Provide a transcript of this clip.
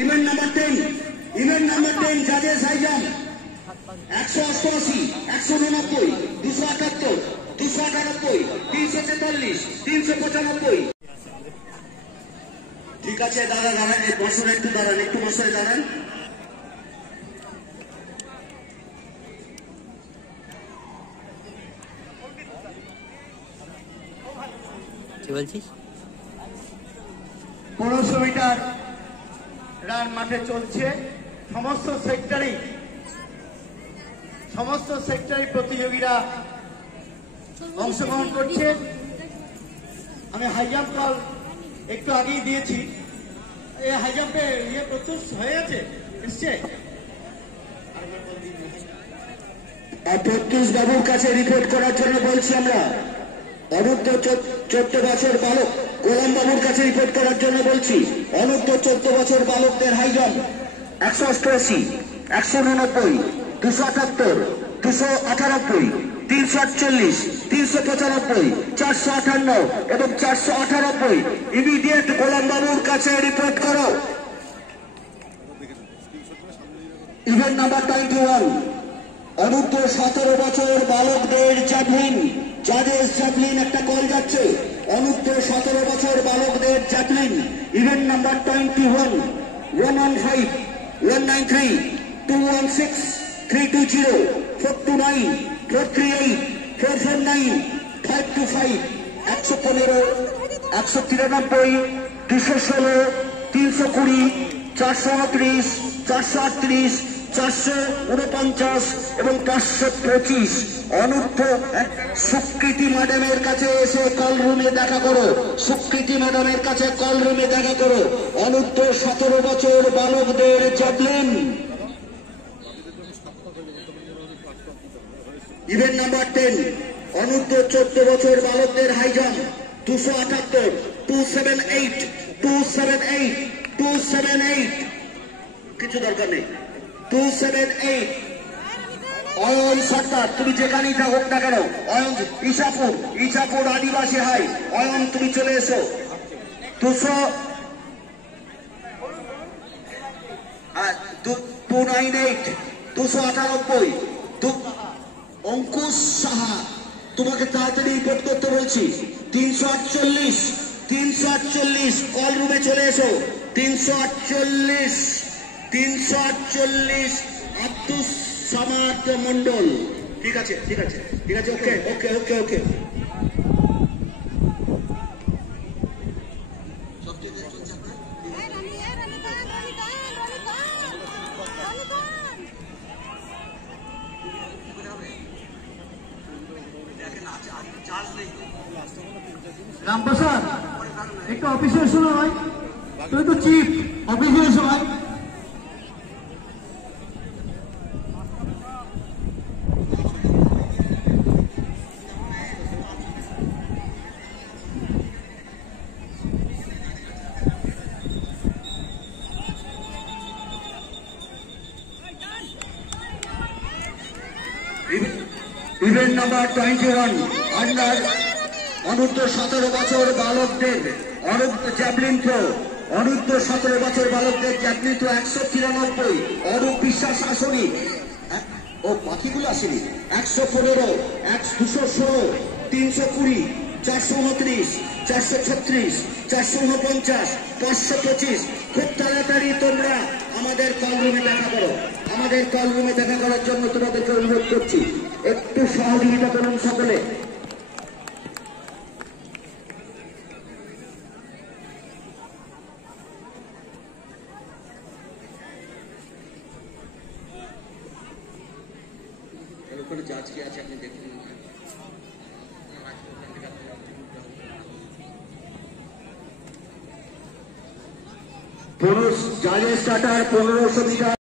Event number 10 জাজেস high jump 188, 189, 278, 298, 343, 395। ঠিক আছে দাদা, দাঁড়ান, বছরে একটু দাঁড়ান, একটু বছরে দাঁড়ান। কি বলছিস? 1500 মিটার রান মাঠে চলছে। সমস্ত সেক্টরে প্রতিযোগীরা অংশগ্রহণ করছে। আমি হাই জাম্প কল একটু আগেই দিয়েছি। এই হাই জাম্পে প্রস্তুত হয়ে গেছে, এসছে। প্রত্যুষ বাবুর কাছে রিপোর্ট করার জন্য বলছি আমরা। অনূর্ধ্ব 14 বছর বালক গোলাম বাবুর কাছে রিপোর্ট করার জন্য বলছি। অনূর্ধ্ব 14 বছর বালকদের হাই জাম্প 188, 189, 278, 298, 348, 395, 458 এবং 498। ইমিডিয়েট গোলাম বাবুর কাছে রিপোর্ট করো। ইভেন্ট নাম্বার 21 অনূর্ধ্ব 17 বছর বালকদের জ্যাভলিন। জাজেস জ্যাভলিন একটা কল যাচ্ছে। অনূর্ধ্ব 17 বছর বালকদের জ্যাভলিন। ইভেন্ট নাম্বার 21 115, 193, 216, 320, 429, 438, 449, 525, 115, 193, 216, 320, 429, 438, 449 এবং 525। অনূর্ধ্ব সুকৃতি ম্যাডামের কাছে এসে কল রুমে দেখা করো। সুকৃতি ম্যাডামের কাছে কল রুমে দেখা করো। অনূর্ধ্ব 17 বছর বালকদের জ্যাভলিন। ইভেন্ট নাম্বার 10 অনূর্ধ্ব 14 বছর বালকদের হাই জাম্প 278, 278, 278, 278। কিছু দরকার নেই। 278। অয়ন সরকার, তুমি যেখানেই হোক না কেন, অয়ন ইসাপুর আদিবাসী হাই। অয়ন তুমি চলে এসো। 298, 298। অঙ্কুশ সাহা, তোমাকে তাড়াতাড়ি রিপোর্ট করতে বলছি। 348, 348। কল রুমে চলে এসো। 348, 348। আব্দুস সামাদ মন্ডল। ঠিক আছে, ঠিক আছে, ঠিক আছে। ওকে ওকে ওকে ওকে। রামপ্রসাদ, একটু অফিসে এসো না ভাই, তুই তো চিফ, অফিসে এসো ভাই। ইভেন্ট নাম্বার 21 আন্ডার অনূর্ধ্ব 17 বছর বালকদের জ্যাভলিন থ্রো। অনূর্ধ্ব 17 বছর বালকদের জ্যাভলিন থ্রো 193। অরূপ বিশ্বাস আসনি, ও বাকিগুলো আসেনি। 115, 216, 320, 429, 436, 449, 525। খুব তাড়াতাড়ি তোমরা আমাদের কল রুমে দেখা করো। আমাদের কল রুমে দেখা করার জন্য তোমাদেরকে অনুরোধ করছি, একটু সহযোগিতা করুন সকলে। ওখানে জাজ কে আছে আপনি দেখুন। পুরুষ জাজের স্টার্টার 1500 মিটার।